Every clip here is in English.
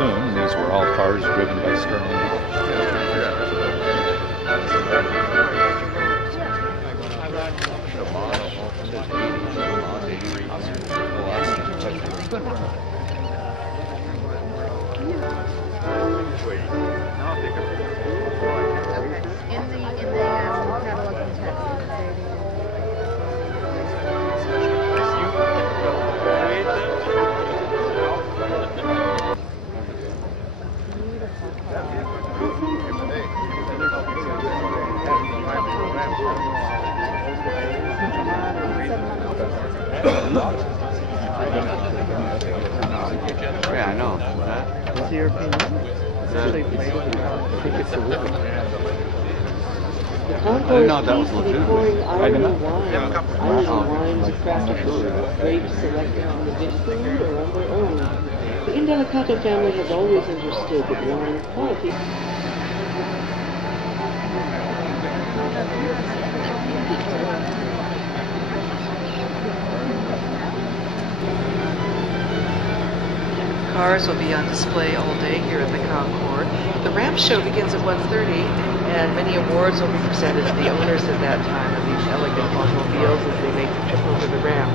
Assume these were all cars driven by Sterling. Yeah, I know. What's your opinion? I think it's a win. The Concours No, that was peacefully pouring Ireland wine. Ireland wines are crafted from grapes selected on the vineyard or on their own. The Indelicato family has always understood that wine quality. Cars will be on display all day here at the Concours. The ramp show begins at 1:30, and many awards will be presented to the owners at that time of these elegant automobiles as they make the trip over the ramp.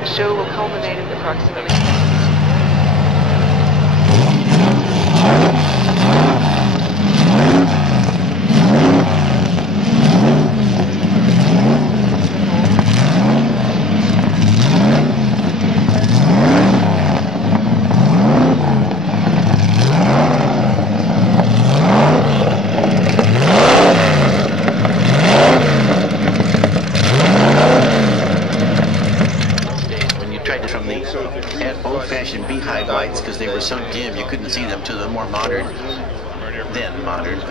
The show will culminate at approximately... Had old-fashioned beehive lights because they were so dim you couldn't see them, to the more modern, then modern.